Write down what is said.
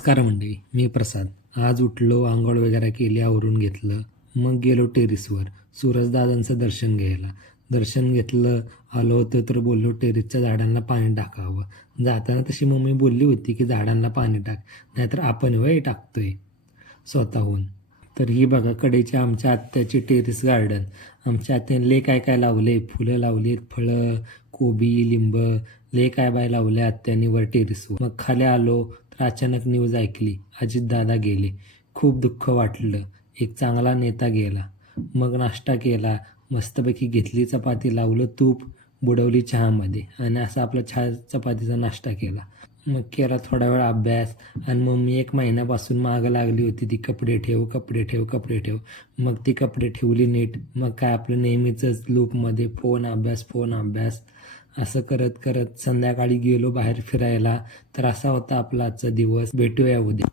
नमस्कार मंडळी, मी प्रसाद. आज उठलो, आंघोळ वगैरे केली, आवरून घेतलं. मग गेलो टेरेसवर सूरजदादांचं दर्शन घ्यायला. दर्शन घेतलं, आलो होतो तर बोललो टेरेसच्या झाडांना पाणी टाकावं. जाताना तशी मम्मी बोलली होती की झाडांना पाणी टाक, नाहीतर आपण टाकतोय स्वतःहून. तर ही बघा कडेची आमच्या आत्याची टेरेस गार्डन. आमच्या आत्याने लय काय काय लावले, फुलं लावलीत, फळं, कोबी, लिंब, लय काय बाय लावले आत्याने वर टेरेसवर. मग खाली आलो तर अचानक न्यूज ऐकली, अजितदादा गेले. खूप दुःख वाटलं, एक चांगला नेता गेला. मग नाश्ता केला, मस्तपैकी घेतली चपाती, लावलं तूप, बुडवली चहामध्ये आणि असा आपला चपातीचा नाश्ता केला. मग केला थोडा वेळ अभ्यास आणि मम्मी 1 महिन्यापासून मागं लागली होती ती कपडे ठेव, कपडे ठेव, कपडे ठेव. मग ती कपडे ठेवली नीट. मग काय आपलं नेहमीचंच लूपमध्ये फोन अभ्यास, फोन अभ्यास असं करत करत संध्याकाळी गेलो बाहेर फिरायला. तर असा होता आपला आजचा दिवस. भेटूया उद्या.